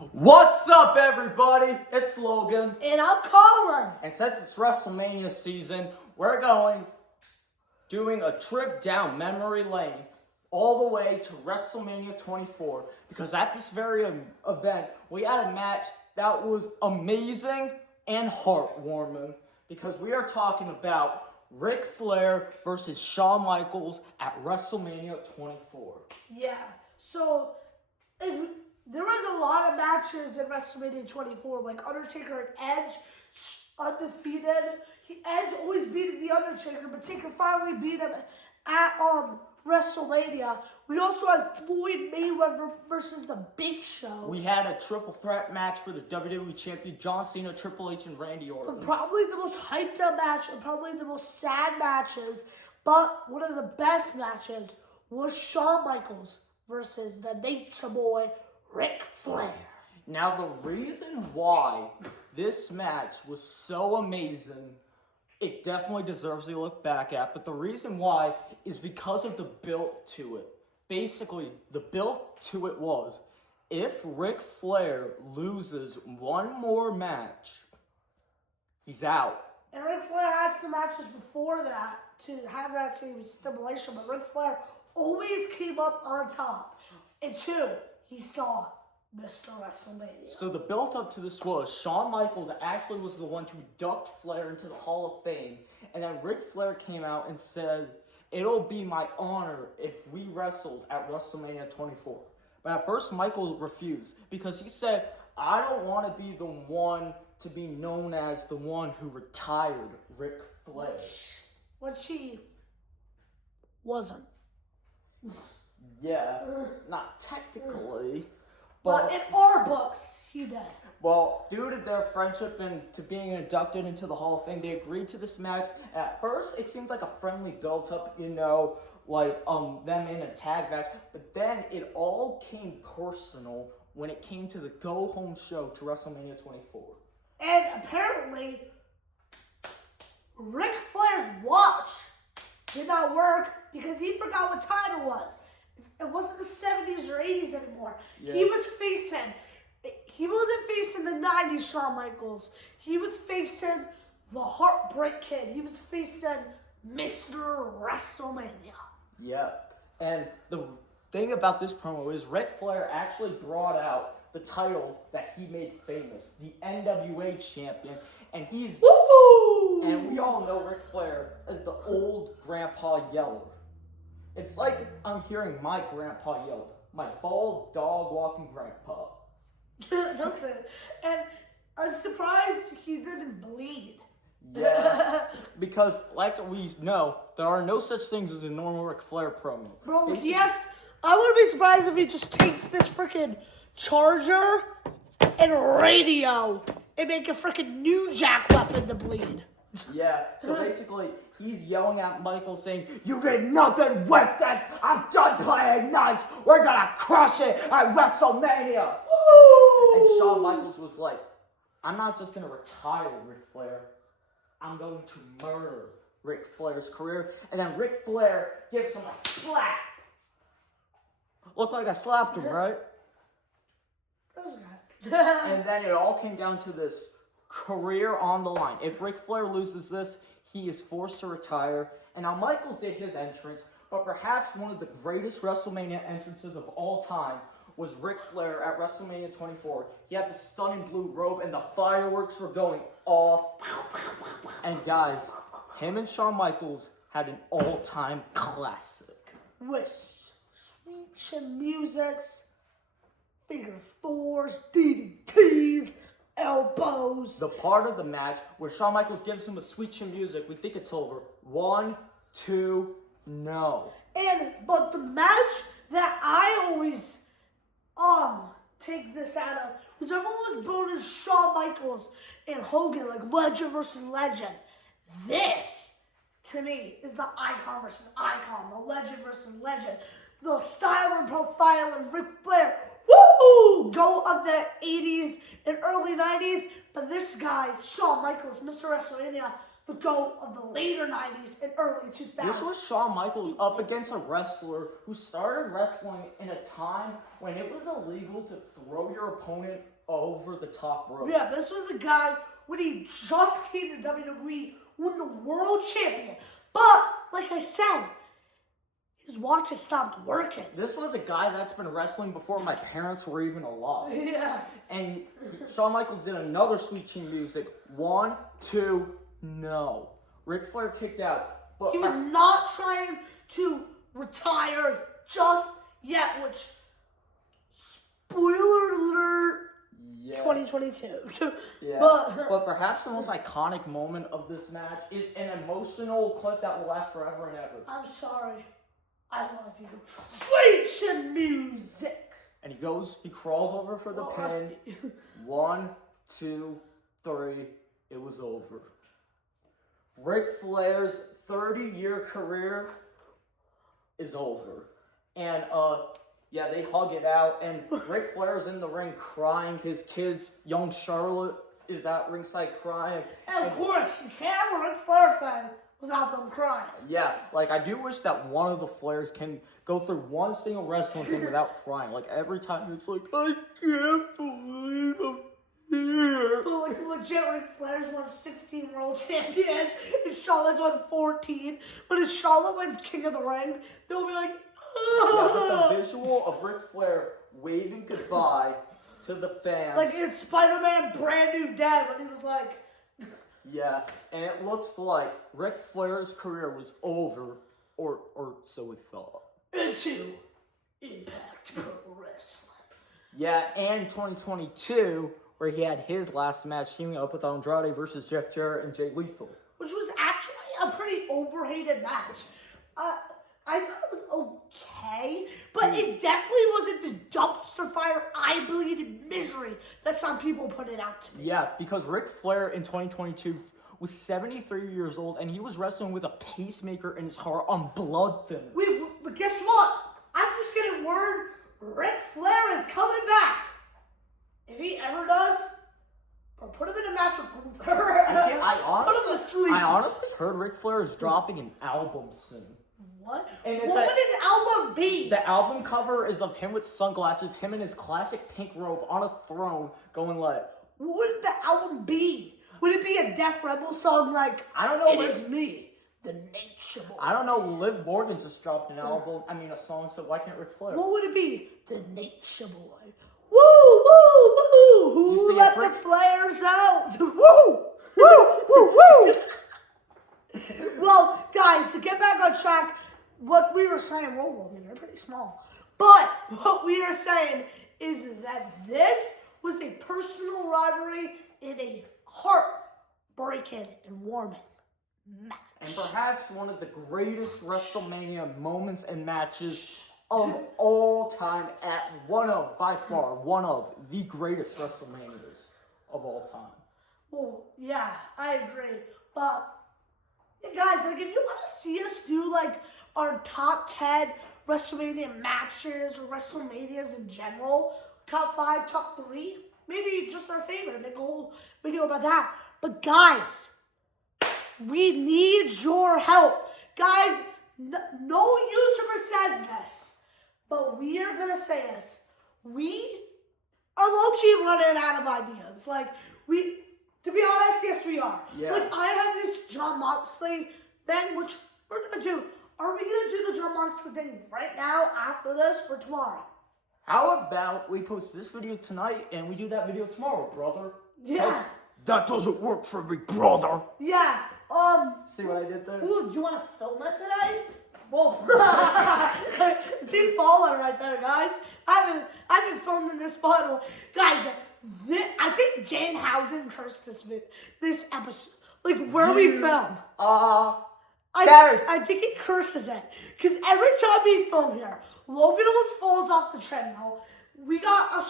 What's up, everybody? It's Logan. And I'm Colin. And since it's WrestleMania season, we're doing a trip down memory lane all the way to WrestleMania 24. Because at this very event, we had a match that was amazing and heartwarming. Because we are talking about RIC Flair versus Shawn Michaels at WrestleMania 24. Yeah, so there was a lot of matches in WrestleMania 24, like Undertaker and Edge, undefeated. Edge always beat The Undertaker, but Taker finally beat him at WrestleMania. We also had Floyd Mayweather versus The Big Show. We had a triple threat match for the WWE Champion, John Cena, Triple H, and Randy Orton. But probably the most hyped up match and probably the most sad matches, but one of the best matches was Shawn Michaels versus the Nature Boy, RIC Flair. Now, the reason why this match was so amazing, it definitely deserves to look back at, but the reason why is because of the build to it. Basically, the build to it was, if RIC Flair loses one more match, he's out. And Ric Flair had some matches before that to have that same stipulation, but Ric Flair always came up on top. And two, he saw Mr. WrestleMania. So the build-up to this was, Shawn Michaels actually was the one to induct Flair into the Hall of Fame, and then Ric Flair came out and said, "It'll be my honor if we wrestled at WrestleMania 24. But at first, Michael refused, because he said, "I don't want to be the one to be known as the one who retired Ric Flair." Which he wasn't. Yeah, not technically, But in our books, he did. well, due to their friendship and to being inducted into the Hall of Fame, they agreed to this match. At first, it seemed like a friendly build-up, like them in a tag match. But then it all came personal when it came to the go-home show to WrestleMania 24. And apparently, Ric Flair's watch did not work because he forgot what time it was. It wasn't the 70s or 80s anymore. Yeah. He wasn't facing the 90s Shawn Michaels. He was facing the Heartbreak Kid. He was facing Mr. WrestleMania. Yeah, and the thing about this promo is Ric Flair actually brought out the title that he made famous, the NWA champion, and he's... Woo! And we all know Ric Flair as the old Grandpa Yeller. It's like I'm hearing my grandpa yell, my bald dog walking grandpa. That's it. And I'm surprised he didn't bleed. Yeah, because like we know, there are no such things as a normal Ric Flair promo. Bro, yes, I wouldn't be surprised if he just takes this freaking charger and radio and make a freaking New Jack weapon to bleed. Yeah, so basically, he's yelling at Michael saying, "You did nothing with this! I'm done playing nice! We're gonna crush it at WrestleMania!" Woo! And Shawn Michaels was like, "I'm not just gonna retire Ric Flair. I'm going to murder Ric Flair's career." And then Ric Flair gives him a slap. Looked like I slapped him, right? That was good. And then it all came down to this career on the line. If Ric Flair loses this, he is forced to retire. And now Michaels did his entrance, but perhaps one of the greatest WrestleMania entrances of all time was Ric Flair at WrestleMania 24. He had the stunning blue robe and the fireworks were going off. And guys, him and Shawn Michaels had an all-time classic. With sweet chin musics, figure fours, DDTs, elbows. The part of the match where Shawn Michaels gives him a sweet chin music, we think it's over. 1, 2, no. But the match that I always take this out of was everyone was boning Shawn Michaels and Hogan, like legend versus legend. This, to me, is the icon versus icon, the legend versus legend. The style and profile and Ric Flair, woo! Go of the 80s and early 90s. But this guy, Shawn Michaels, Mr. WrestleMania, the GOAT of the later 90s and early 2000s. This was Shawn Michaels up against a wrestler who started wrestling in a time when it was illegal to throw your opponent over the top rope. Yeah, this was a guy when he just came to WWE, won the world champion. But, like I said, his watch has stopped working. This was a guy that's been wrestling before my parents were even alive. Yeah. And Shawn Michaels did another sweet chin music. 1, 2, no. Ric Flair kicked out. But He was not trying to retire just yet, which, spoiler alert, yeah. 2022. Yeah. But Perhaps the most iconic moment of this match is an emotional clip that will last forever and ever. I'm sorry. I love you. Sweet chin music. And he crawls over for the pin. Rusty. 1, 2, 3, it was over. Ric Flair's 30-year career is over. And, yeah, they hug it out, and Ric Flair's in the ring crying. His kids, young Charlotte, is at ringside crying. And of course, you can't have a Ric Flair fan without them crying. Yeah, like, I do wish that one of the Flairs can go through one single wrestling thing without crying. Like, every time it's like, I can't believe I'm here. But like legit, Ric Flair's won 16 world champion, and Charlotte's won 14. But if Charlotte wins King of the Ring, they'll be like, Yeah, but the visual of Ric Flair waving goodbye to the fans. like in Spider-Man Brand New Day when he was like, Yeah, and it looks like Ric Flair's career was over, or so we thought. into Impact Pro Wrestling. Yeah, and 2022, where he had his last match teaming up with Andrade versus Jeff Jarrett and Jay Lethal. Which was actually a pretty overhated match. I thought it was okay, but it definitely wasn't the dumpster fire, eye-bleeding misery that some people put it out to be. Yeah, because Ric Flair in 2022 was 73 years old, and he was wrestling with a pacemaker in his heart on blood thinners. But guess what? I'm just getting word Ric Flair is coming back. If he ever does, or put him in a match with Gunther. I honestly heard Ric Flair is dropping an album soon. What? And it's What would his album be? The album cover is of him with sunglasses, him in his classic pink robe on a throne, going like... What would the album be? Would it be a Def Rebel song like, I don't know. It is me, the Nature Boy? I don't know. Liv Morgan just dropped a song, so why can't Ric Flair? What would it be? The Nature Boy. Woo, woo, woo! Who let the flares out? Woo! Woo, woo, woo! Well, guys, to get back on track, what we were saying, they're pretty small. But what we are saying is that this was a personal rivalry in a heart-breaking and warming match. And perhaps one of the greatest WrestleMania moments and matches of all time, by far, one of the greatest WrestleManias of all time. Well, yeah, I agree. But, yeah, guys, like, if you want to see us do, like, our top 10 WrestleMania matches or WrestleManias in general, top 5, top 3, maybe just our favorite, make a whole video about that. But, guys, we need your help. Guys, no YouTuber says this, but we are going to say this. We are low-key running out of ideas. Like, to be honest, yes, we are. Yeah. Like, I have this John Moxley thing, which we're going to do. Are we going to do the John Moxley thing right now, after this, or tomorrow? How about we post this video tonight and we do that video tomorrow, brother? Yeah. That doesn't work for me, brother. Yeah. See what I did there? Ooh, do you want to film it today? Whoa. Keep falling right there, guys. I haven't filmed in this spot. Guys, I think Danhausen cursed this episode. Like, where we film. I think he curses it. Because every time we film here, Logan almost falls off the treadmill. We got our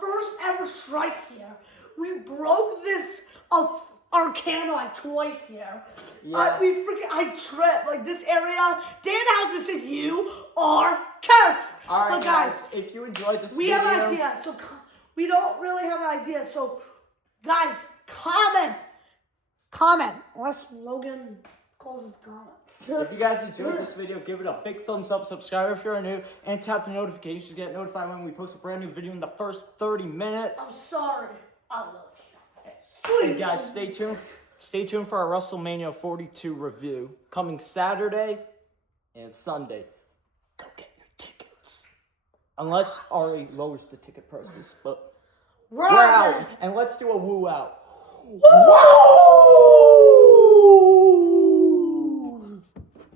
first ever strike here. We broke this arcana like twice here. Yeah. I tripped. Like, this area, Danhausen said, you are cursed. Alright, but guys, if you enjoyed this we video... have ideas. So we don't really have an idea. So, guys, comment comment. Unless Logan closes the comment. If you guys enjoyed this video, give it a big thumbs up, subscribe if you're new, and tap the notifications to get notified when we post a brand new video in the first 30 minutes. I'm sorry. I love you. And guys, stay tuned. Stay tuned for our WrestleMania 42 review coming Saturday and Sunday. Go get your tickets. Unless Ari lowers the ticket prices, but we're out. And let's do a woo out. Woo!